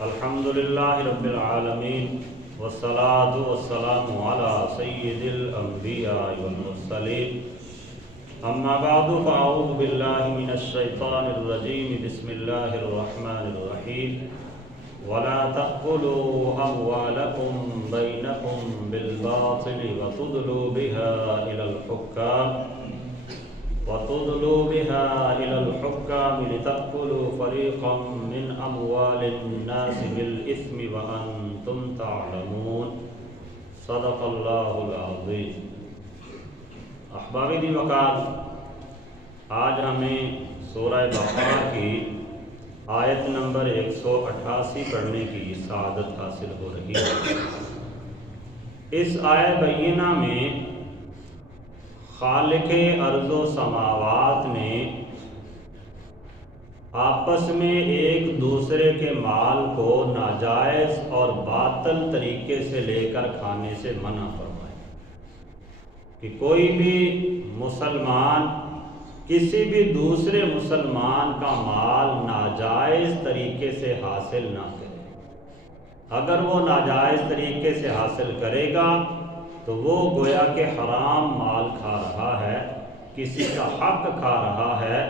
الحمد للہ رب العالمین والصلاة والسلام علی سید الانبیاء والمرسلین اما بعد فاعوذ باللہ من الشیطان الرجیم بسم اللہ الرحمن الرحیم ولا تأكلوا أموالكم بينكم بالباطل وتدلوا بها إلى الحكام لتأكلوا فريقا من أموال الناس بالإثم وأنتم تعلمون صدق الله العظيم۔ احباب دی وقار، آج ہمیں سورہ بقرہ کی آیت نمبر 188 پڑھنے کی سعادت حاصل ہو رہی ہے۔ اس آیت بینہ میں خالق ارض و سماوات نے آپس میں ایک دوسرے کے مال کو ناجائز اور باطل طریقے سے لے کر کھانے سے منع فرمایا کہ کوئی بھی مسلمان کسی بھی دوسرے مسلمان کا مال ناجائز طریقے سے حاصل نہ کرے۔ اگر وہ ناجائز طریقے سے حاصل کرے گا تو وہ گویا کہ حرام مال کھا رہا ہے، کسی کا حق کھا رہا ہے،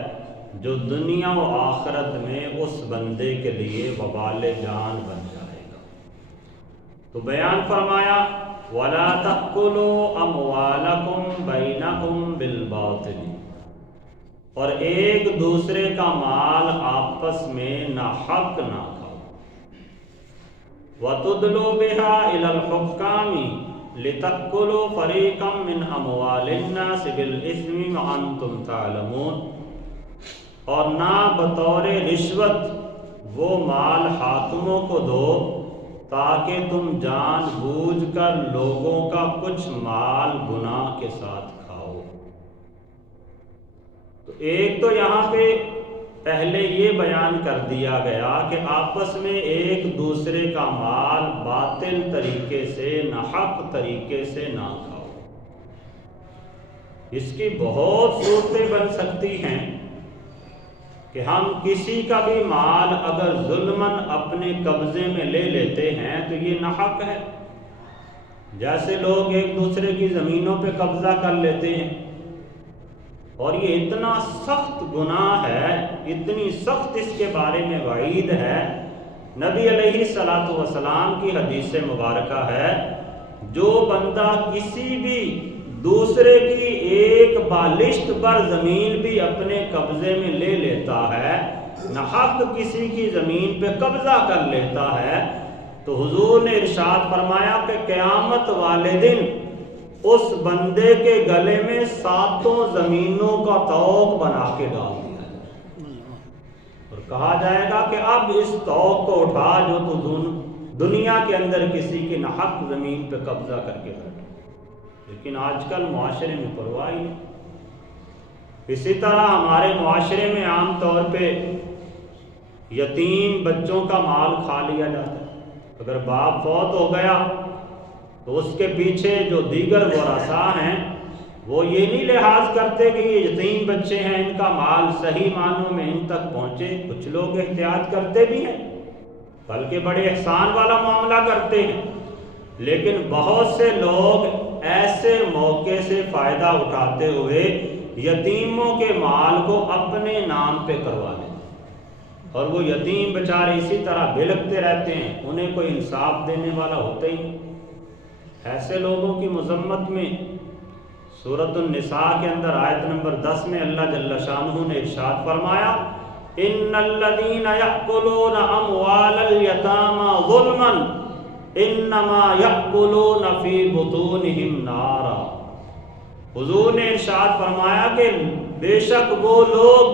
جو دنیا و آخرت میں اس بندے کے لیے وبال جان بن جائے گا۔ تو بیان فرمایا وَلَا تَأْكُلُوا أَمْوَالَكُمْ بَيْنَكُمْ بِالْبَاطِلِ، اور ایک دوسرے کا مال آپس میں ناحق نہ کھاؤ۔ وَتُدْلُوا بِهَا إِلَى الْحُكَّامِ لِتَأْكُلُوا فَرِيقًا مِّنْ أَمْوَالِ النَّاسِ بِالْإِثْمِ وَأَنْتُمْ تَعْلَمُونَ، اور نہ بطور رشوت وہ مال حاکموں کو دو تاکہ تم جان بوجھ کر لوگوں کا کچھ مال گناہ کے ساتھ کھاؤ۔ تو ایک تو یہاں پہ پہلے یہ بیان کر دیا گیا کہ آپس میں ایک دوسرے کا مال باطل طریقے سے، ناحق طریقے سے نہ کھاؤ۔ اس کی بہت صورتیں بن سکتی ہیں کہ ہم کسی کا بھی مال اگر ظلماً اپنے قبضے میں لے لیتے ہیں تو یہ ناحق ہے۔ جیسے لوگ ایک دوسرے کی زمینوں پہ قبضہ کر لیتے ہیں، اور یہ اتنا سخت گناہ ہے، اتنی سخت اس کے بارے میں وعید ہے۔ نبی علیہ الصلوۃ والسلام کی حدیث مبارکہ ہے، جو بندہ کسی بھی دوسرے کی ایک بالشت پر زمین بھی اپنے قبضے میں لے لیتا ہے، ناحق کسی کی زمین پہ قبضہ کر لیتا ہے، تو حضور نے ارشاد فرمایا کہ قیامت والے دن اس بندے کے گلے میں 7 زمینوں کا طوق بنا کے ڈال دیا جائے اور کہا جائے گا کہ اب اس طوق کو اٹھا جو تو دنیا کے اندر کسی کی ناحق زمین پہ قبضہ کر کے بیٹھا۔ لیکن آج کل معاشرے میں پرواہ نہیں۔ اسی طرح ہمارے معاشرے میں عام طور پہ یتیم بچوں کا مال کھا لیا جاتا ہے۔ اگر باپ فوت ہو گیا تو اس کے پیچھے جو دیگر ورثاء ہیں وہ یہ نہیں لحاظ کرتے کہ یہ یتیم بچے ہیں، ان کا مال صحیح معنوں میں ان تک پہنچے۔ کچھ لوگ احتیاط کرتے بھی ہیں، بلکہ بڑے احسان والا معاملہ کرتے ہیں، لیکن بہت سے لوگ ایسے موقع سے فائدہ اٹھاتے ہوئے یتیموں کے مال کو اپنے نام پہ کروا لیتے ہیں، اور وہ یتیم بیچارے اسی طرح بھلکتے رہتے ہیں، انہیں کوئی انصاف دینے والا ہوتا ہی نہیں۔ ایسے لوگوں کی مذمت میں سورۃ النساء کے اندر آیت نمبر 10 میں اللہ جل شانہ نے ارشاد فرمایا ان الذین یأکلون اموال الیتامی ظلما انما یأکلون فی بطونہم نارا۔ حضور نے ارشاد فرمایا کہ بے شک وہ لوگ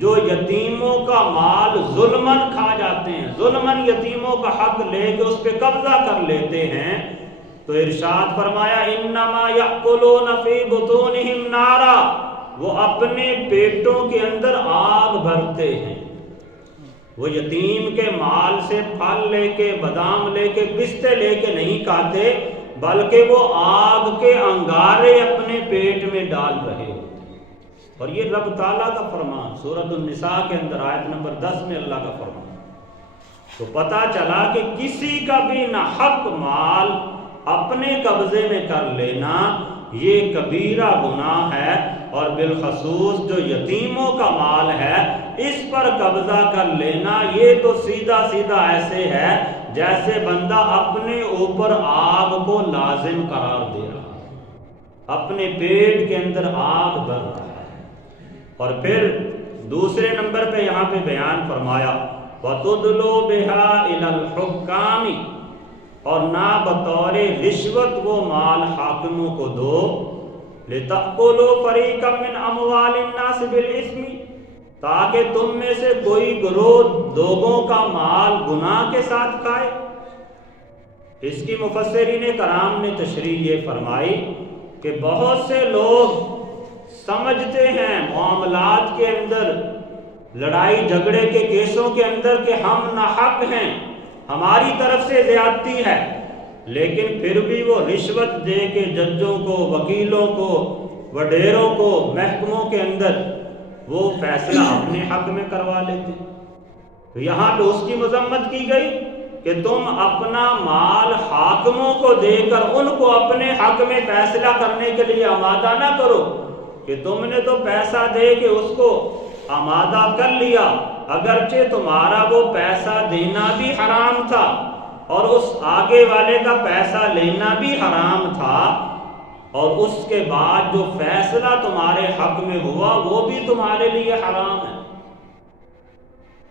جو یتیموں کا مال ظلماً کھا جاتے ہیں، ظلماً یتیموں کا حق لے کے اس پہ قبضہ کر لیتے ہیں، تو ارشاد فرمایا انما یأکلون فی بطونہم نارا، وہ اپنے پیٹوں کے اندر آگ بھرتے ہیں۔ وہ یتیم کے مال سے پھل لے کے، بادام لے کے، پستے لے کے نہیں کھاتے، بلکہ وہ آگ کے انگارے اپنے پیٹ میں ڈال رہے ہوتے ہیں۔ اور یہ رب تعالیٰ کا فرمان سورۃ النساء کے اندر آیت نمبر 10 میں اللہ کا فرمان۔ تو پتہ چلا کہ کسی کا بھی ناحق مال اپنے قبضے میں کر لینا یہ کبیرہ گناہ ہے، اور بالخصوص جو یتیموں کا مال ہے اس پر قبضہ کر لینا یہ تو سیدھا سیدھا ایسے ہے جیسے بندہ اپنے اوپر آگ کو لازم قرار دے رہا ہے، اپنے پیٹ کے اندر آگ بھر رہا ہے۔ اور پھر دوسرے نمبر پہ یہاں پہ بیان فرمایا وَتُدْلُوا بِهَا إِلَى الْحُكَّامِ، اور نہ بطور رشوت وہ مال حاکموں کو دو، لِتَأْكُلُوا فَرِيقًا مِّنْ أَمْوَالِ النَّاسِ بِالْإِثْمِ، تاکہ تم میں سے کوئی گروہ لوگوں کا مال گناہ کے ساتھ کھائے۔ اس کی مفسرین کرام نے تشریح یہ فرمائی کہ بہت سے لوگ سمجھتے ہیں معاملات کے اندر، لڑائی جھگڑے کے کیسوں کے اندر کہ ہم ناحق ہیں، ہماری طرف سے زیادتی ہے، لیکن پھر بھی وہ رشوت دے کے ججوں کو، وکیلوں کو، وڈیروں کو، محکموں کے اندر وہ فیصلہ اپنے حق میں کروا لیتے۔ تو یہاں پہ اس کی مذمت کی گئی کہ تم اپنا مال حاکموں کو دے کر ان کو اپنے حق میں فیصلہ کرنے کے لیے آمادہ نہ کرو، کہ تم نے تو پیسہ دے کے اس کو آمادہ کر لیا، اگرچہ تمہارا وہ پیسہ دینا بھی حرام تھا اور اس آگے والے کا پیسہ لینا بھی حرام تھا، اور اس کے بعد جو فیصلہ تمہارے حق میں ہوا وہ بھی تمہارے لیے حرام ہے۔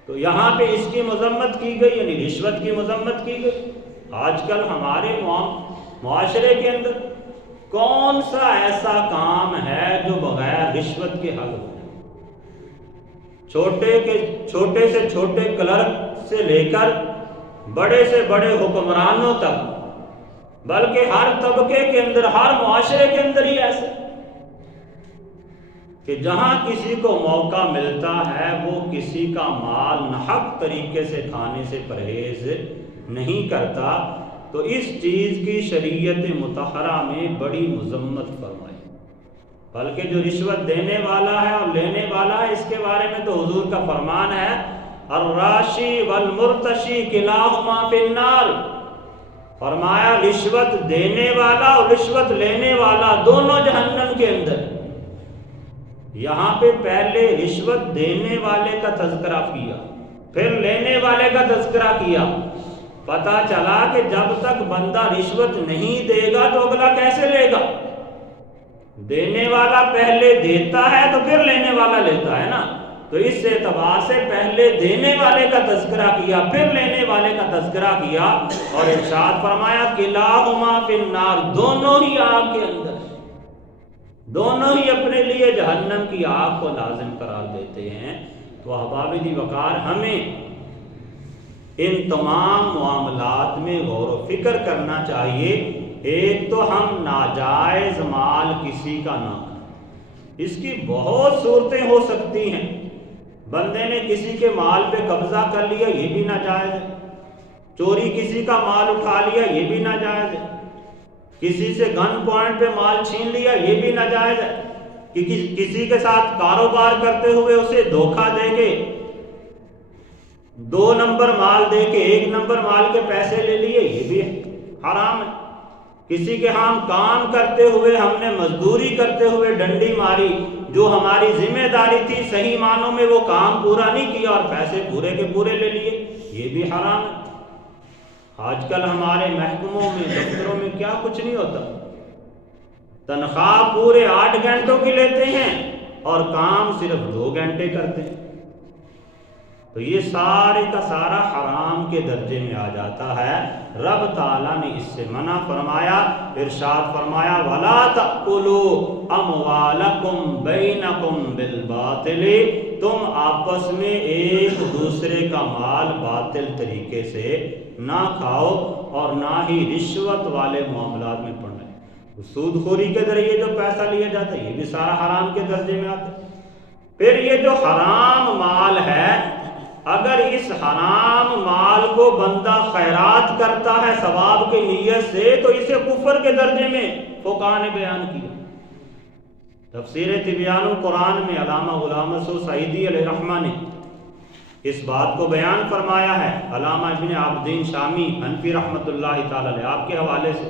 تو یہاں پہ اس کی مذمت کی گئی، یعنی رشوت کی مذمت کی گئی۔ آج کل ہمارے معاشرے کے اندر کون سا ایسا کام ہے جو بغیر رشوت کے حل ہو؟ چھوٹے سے چھوٹے کلرک سے لے کر بڑے سے بڑے حکمرانوں تک، بلکہ ہر طبقے کے اندر، ہر معاشرے کے اندر ہی ایسے کہ جہاں کسی کو موقع ملتا ہے وہ کسی کا مال ناحق طریقے سے کھانے سے پرہیز نہیں کرتا۔ تو اس چیز کی شریعت مطہرہ میں بڑی مذمت فرمائی، بلکہ جو رشوت دینے والا ہے اور لینے والا ہے اس کے بارے میں تو حضور کا فرمان ہے الراشی والمرتشی کلاہما فی النار، فرمایا رشوت دینے والا اور رشوت لینے والا دونوں جہنم کے اندر۔ یہاں پہ پہلے رشوت دینے والے کا تذکرہ کیا، پھر لینے والے کا تذکرہ کیا۔ پتہ چلا کہ جب تک بندہ رشوت نہیں دے گا تو اگلا کیسے لے گا؟ دینے والا پہلے دیتا ہے تو پھر لینے والا لیتا ہے نا۔ تو اس اعتبار سے پہلے دینے والے کا تذکرہ کیا، پھر لینے والے کا تذکرہ کیا، اور ارشاد فرمایا کلاہما فی النار، دونوں ہی آگ کے اندر، دونوں ہی اپنے لیے جہنم کی آگ کو لازم قرار دیتے ہیں۔ تو احباب دی وقار ہمیں ان تمام معاملات میں غور و فکر کرنا چاہیے۔ ایک تو ہم ناجائز مال کسی کا نہ کریں، اس کی بہت صورتیں ہو سکتی ہیں۔ بندے نے کسی کے مال پہ قبضہ کر لیا، یہ بھی ناجائز ہے۔ چوری کسی کا مال اٹھا لیا، یہ بھی ناجائز ہے۔ کسی سے گن پوائنٹ پہ مال چھین لیا، یہ بھی ناجائز ہے۔ کسی کے ساتھ کاروبار کرتے ہوئے اسے دھوکہ دے کے 2 نمبر مال دے کے 1 نمبر مال کے پیسے لے لیے، یہ بھی حرام ہے۔ کسی کے ہاں کام کرتے ہوئے ہم نے مزدوری کرتے ہوئے ڈنڈی ماری، جو ہماری ذمہ داری تھی صحیح معنوں میں وہ کام پورا نہیں کیا اور پیسے پورے کے پورے لے لیے، یہ بھی حرام ہے۔ آج کل ہمارے محکموں میں، دفتروں میں کیا کچھ نہیں ہوتا، تنخواہ پورے 8 گھنٹوں کی لیتے ہیں اور کام صرف 2 گھنٹے کرتے ہیں۔ تو یہ سارے کا سارا حرام کے درجے میں آ جاتا ہے۔ رب تعالیٰ نے اس سے منع فرمایا، ارشاد فرمایا وَلَا تَأْكُلُوا أَمْوَالَكُمْ بَيْنَكُمْ بِالْبَاطِلِ، تم آپس میں ایک دوسرے کا مال باطل طریقے سے نہ کھاؤ اور نہ ہی رشوت والے معاملات میں پڑنا ہے۔ سود خوری کے ذریعے جو پیسہ لیا جاتا ہے یہ بھی سارا حرام کے درجے میں آتا ہے۔ پھر یہ جو حرام مال ہے، اگر اس حرام مال کو بندہ خیرات کرتا ہے ثواب کی نیت سے تو اسے کفر کے درجے میں فقہاء نے بیان کیا۔ تفسیر تبیان القرآن میں علامہ غلام مسعود سعیدی علیہ رحمہ نے اس بات کو بیان فرمایا ہے علامہ ابن عابدین شامی حنفی رحمۃ اللہ تعالی علیہ، آپ کے حوالے سے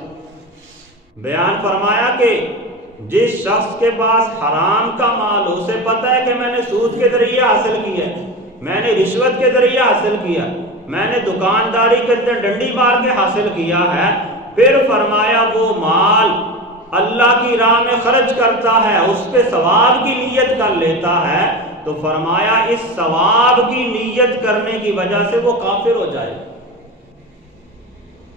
بیان فرمایا کہ جس شخص کے پاس حرام کا مال ہو، اسے پتہ ہے کہ میں نے سود کے ذریعے حاصل کیا ہے، میں نے رشوت کے ذریعے حاصل کیا، میں نے دکانداری کے اندر ڈنڈی مار کے حاصل کیا ہے، پھر فرمایا وہ مال اللہ کی راہ میں خرچ کرتا ہے، اس پہ ثواب کی نیت کر لیتا ہے، تو فرمایا اس ثواب کی نیت کرنے کی وجہ سے وہ کافر ہو جائے،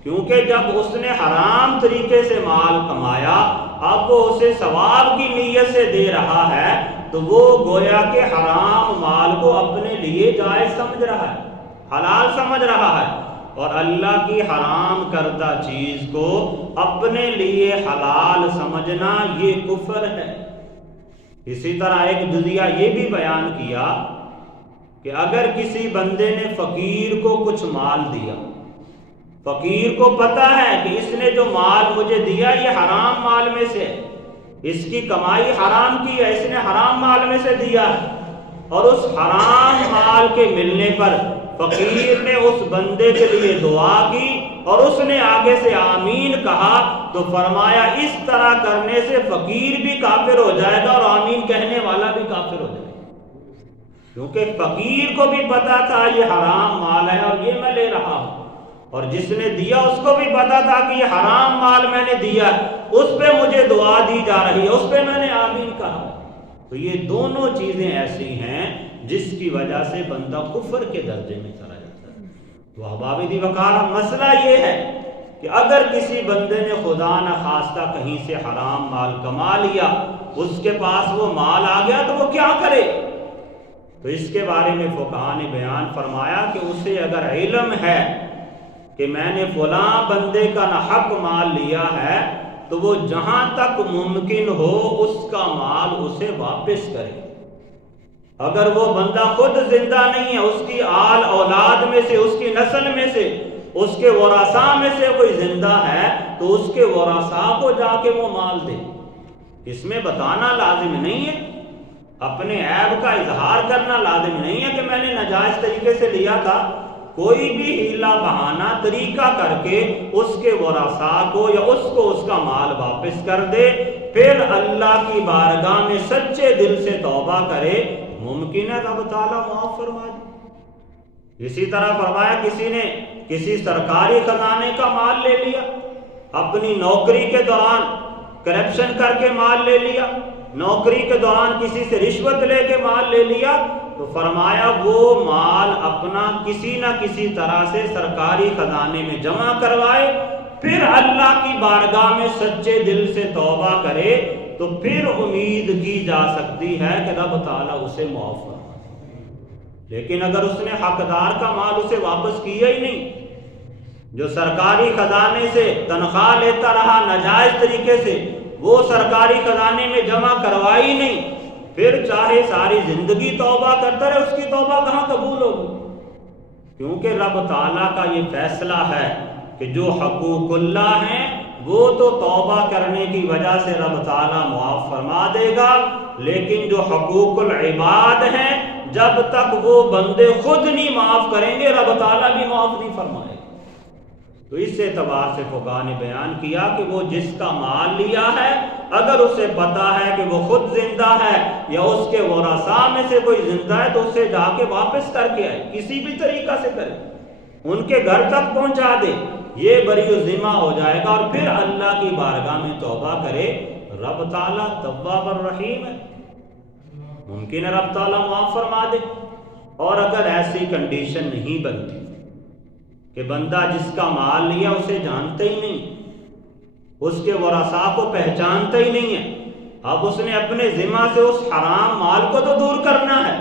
کیونکہ جب اس نے حرام طریقے سے مال کمایا، اب وہ اسے ثواب کی نیت سے دے رہا ہے، تو وہ گویا کہ حرام مال کو اپنے لیے جائز سمجھ رہا ہے، حلال سمجھ رہا ہے، اور اللہ کی حرام کردہ چیز کو اپنے لیے حلال سمجھنا یہ کفر ہے۔ اسی طرح ایک جزیہ یہ بھی بیان کیا کہ اگر کسی بندے نے فقیر کو کچھ مال دیا، فقیر کو پتہ ہے کہ اس نے جو مال مجھے دیا یہ حرام مال میں سے، اس کی کمائی حرام کی ہے، اس نے حرام مال میں سے دیا ہے، اور اس حرام مال کے ملنے پر فقیر نے اس بندے کے لیے دعا کی اور اس نے آگے سے آمین کہا، تو فرمایا اس طرح کرنے سے فقیر بھی کافر ہو جائے گا اور آمین کہنے والا بھی کافر ہو جائے گا، کیونکہ فقیر کو بھی پتا تھا یہ حرام مال ہے اور یہ میں لے رہا ہوں، اور جس نے دیا اس کو بھی پتا تھا کہ یہ حرام مال میں نے دیا، اس پہ مجھے دعا دی جا رہی ہے، اس پہ میں نے آمین کہا۔ تو یہ دونوں چیزیں ایسی ہیں جس کی وجہ سے بندہ کفر کے درجے میں چلا جاتا ہے۔ تو احباب دی وقار، مسئلہ یہ ہے کہ اگر کسی بندے نے خدا نخواستہ کہیں سے حرام مال کما لیا، اس کے پاس وہ مال آ گیا، تو وہ کیا کرے؟ تو اس کے بارے میں فقہاء نے بیان فرمایا کہ اسے اگر علم ہے کہ میں نے فلاں بندے کا ناحق مال لیا ہے، تو وہ جہاں تک ممکن ہو اس کا مال اسے واپس کرے۔ اگر وہ بندہ خود زندہ نہیں ہے، اس کی آل اولاد میں سے، اس کی نسل میں سے، اس کے ورثاء میں سے کوئی زندہ ہے، تو اس کے ورثاء کو جا کے وہ مال دے۔ اس میں بتانا لازم نہیں ہے، اپنے عیب کا اظہار کرنا لازم نہیں ہے کہ میں نے ناجائز طریقے سے لیا تھا، کوئی بھی ہیلا بہانہ طریقہ کر کے اس کے ورثاء کو یا اس کو اس کا مال واپس کر دے، پھر اللہ کی بارگاہ میں سچے دل سے توبہ کرے، ممکن ہے رب تعالیٰ معاف فرما دے۔ اسی طرح فرمایا کسی نے کسی سرکاری خزانے کا مال لے لیا، اپنی نوکری کے دوران کرپشن کر کے مال لے لیا، نوکری کے دوران کسی سے رشوت لے کے مال لے لیا، تو فرمایا وہ مال اپنا کسی نہ کسی طرح سے سرکاری خزانے میں جمع کروائے، پھر اللہ کی بارگاہ میں سچے دل سے توبہ کرے، تو پھر امید کی جا سکتی ہے کہ رب تعالیٰ اسے معاف فرما دے۔ لیکن اگر اس نے حقدار کا مال اسے واپس کیا ہی نہیں، جو سرکاری خزانے سے تنخواہ لیتا رہا ناجائز طریقے سے، وہ سرکاری خزانے میں جمع کروائی نہیں، پھر چاہے ساری زندگی توبہ کرتا رہے، اس کی توبہ کہاں قبول ہوگی؟ کیونکہ رب تعالیٰ کا یہ فیصلہ ہے کہ جو حقوق اللہ ہیں وہ تو توبہ کرنے کی وجہ سے رب تعالیٰ معاف فرما دے گا، لیکن جو حقوق العباد ہیں جب تک وہ بندے خود نہیں معاف کریں گے، رب تعالیٰ بھی معاف نہیں فرمائے گا۔ تو اس اعتبار سے فقہاء نے بیان کیا کہ وہ جس کا مال لیا ہے، اگر اسے پتا ہے کہ وہ خود زندہ ہے یا اس کے ورثاء میں سے کوئی زندہ ہے، تو اسے جا کے واپس کر کے آئے، کسی بھی طریقہ سے کرے، ان کے گھر تک پہنچا دے، یہ بری ذمہ ہو جائے گا، اور پھر اللہ کی بارگاہ میں توبہ کرے۔ رب تعالیٰ تواب الرحیم ہے، ممکن ہے رب تعالیٰ معاف فرما دے۔ اور اگر ایسی کنڈیشن نہیں بنتی کہ بندہ جس کا مال لیا اسے جانتا ہی نہیں، اس کے ورثاء کو پہچانتا ہی نہیں ہے، اب اس نے اپنے ذمہ سے اس حرام مال کو تو دور کرنا ہے،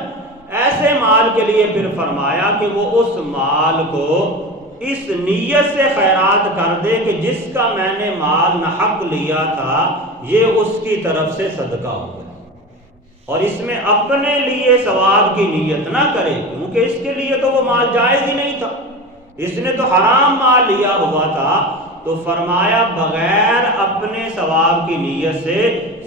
ایسے مال کے لیے پھر فرمایا کہ وہ اس مال کو اس نیت سے خیرات کر دے کہ جس کا میں نے مال ناحق لیا تھا یہ اس کی طرف سے صدقہ ہوگا، اور اس میں اپنے لیے ثواب کی نیت نہ کرے، کیونکہ اس کے لیے تو وہ مال جائز ہی نہیں تھا، اس نے تو حرام مال لیا ہوا تھا، تو فرمایا بغیر اپنے ثواب کی نیت سے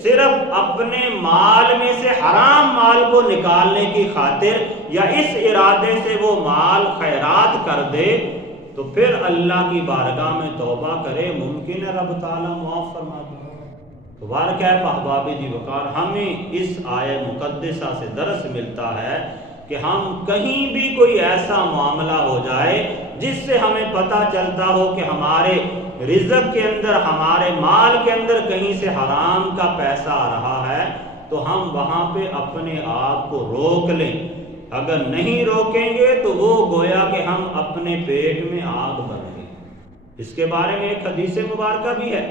صرف اپنے مال میں سے حرام مال کو نکالنے کی خاطر یا اس ارادے سے وہ مال خیرات کر دے تو پھر اللہ کی بارگاہ میں توبہ کرے، ممکن ہے رب تعالیٰ معاف فرما دے۔ تو بارکہ احباب دی وقار، ہمیں اس آیہ مقدسہ سے درس ملتا ہے کہ ہم کہیں بھی کوئی ایسا معاملہ ہو جائے جس سے ہمیں پتہ چلتا ہو کہ ہمارے رزق کے اندر، ہمارے مال کے اندر کہیں سے حرام کا پیسہ آ رہا ہے، تو ہم وہاں پہ اپنے آپ کو روک لیں۔ اگر نہیں روکیں گے تو وہ گویا کہ ہم اپنے پیٹ میں آگ بھر لیں۔ اس کے بارے میں ایک حدیث مبارکہ بھی ہے،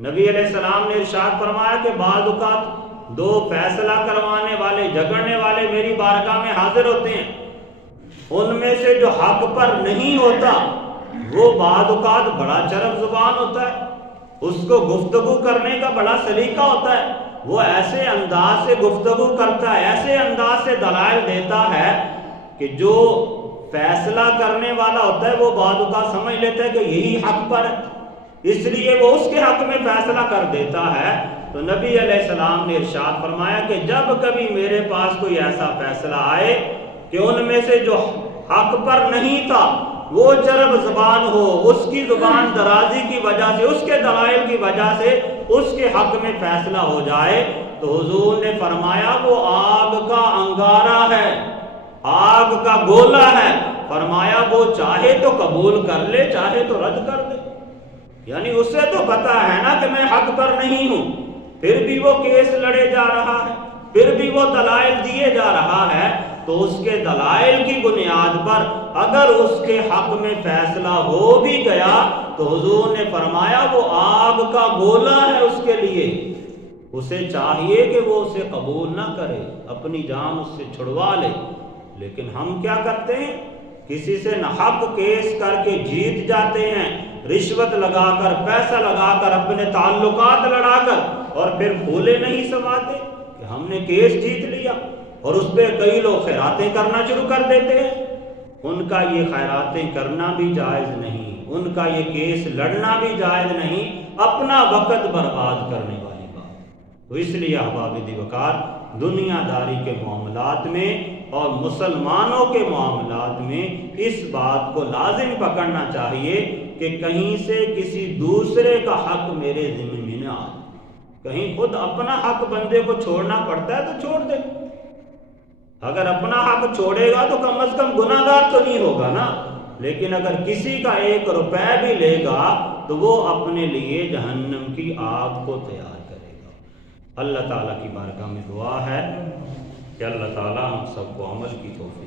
نبی علیہ السلام نے ارشاد فرمایا کہ بعض اوقات دو فیصلہ کروانے والے، جھگڑنے والے میری بارگاہ میں حاضر ہوتے ہیں، ان میں سے جو حق پر نہیں ہوتا وہ بعض اوقات بڑا چرب زبان ہوتا ہے، اس کو گفتگو کرنے کا بڑا سلیقہ ہوتا ہے، وہ ایسے انداز سے گفتگو کرتا ہے، ایسے انداز سے دلائل دیتا ہے کہ جو فیصلہ کرنے والا ہوتا ہے وہ بعض اوقات سمجھ لیتا ہے کہ یہی حق پر ہے، اس لیے وہ اس کے حق میں فیصلہ کر دیتا ہے۔ تو نبی علیہ السلام نے ارشاد فرمایا کہ جب کبھی میرے پاس کوئی ایسا فیصلہ آئے کہ ان میں سے جو حق پر نہیں تھا وہ چرب زبان ہو، اس کی زبان درازی کی وجہ سے، اس کے دلائل کی وجہ سے اس کے حق میں فیصلہ ہو جائے، تو حضور نے فرمایا وہ آگ کا انگارہ ہے، آگ کا گولا ہے، فرمایا وہ چاہے تو قبول کر لے، چاہے تو رد کر دے۔ یعنی اسے تو پتا ہے نا کہ میں حق پر نہیں ہوں، پھر بھی وہ کیس لڑے جا رہا ہے، پھر بھی وہ دلائل دیے جا رہا ہے، تو اس کے دلائل کی بنیاد پر اگر اس کے حق میں فیصلہ ہو بھی گیا تو حضور نے فرمایا وہ آگ کا گولا ہے اس کے لیے، اسے چاہیے کہ وہ اسے قبول نہ کرے، اپنی جان اس سے چھڑوا لے۔ لیکن ہم کیا کرتے ہیں؟ کسی سے ناحق کیس کر کے جیت جاتے ہیں، رشوت لگا کر، پیسہ لگا کر، اپنے تعلقات لڑا کر، اور پھر پھولے نہیں سماتے کہ ہم نے کیس جیت لیا، اور اس پہ کئی لوگ خیراتیں کرنا شروع کر دیتے ہیں۔ ان کا یہ خیراتیں کرنا بھی جائز نہیں، ان کا یہ کیس لڑنا بھی جائز نہیں، اپنا وقت برباد کرنے والی بات۔ تو اس لیے احباب دی وقار، دنیا داری کے معاملات میں اور مسلمانوں کے معاملات میں اس بات کو لازم پکڑنا چاہیے کہ کہیں سے کسی دوسرے کا حق میرے ذمہ میں نہ آئے۔ کہیں خود اپنا حق بندے کو چھوڑنا پڑتا ہے تو چھوڑ دے، اگر اپنا حق چھوڑے گا تو کم از کم گناہ گار تو نہیں ہوگا نا، لیکن اگر کسی کا 1 روپے بھی لے گا تو وہ اپنے لیے جہنم کی آگ کو تیار کرے گا۔ اللہ تعالیٰ کی بارگاہ میں دعا ہے کہ اللہ تعالیٰ ہم سب کو عمل کی توفیق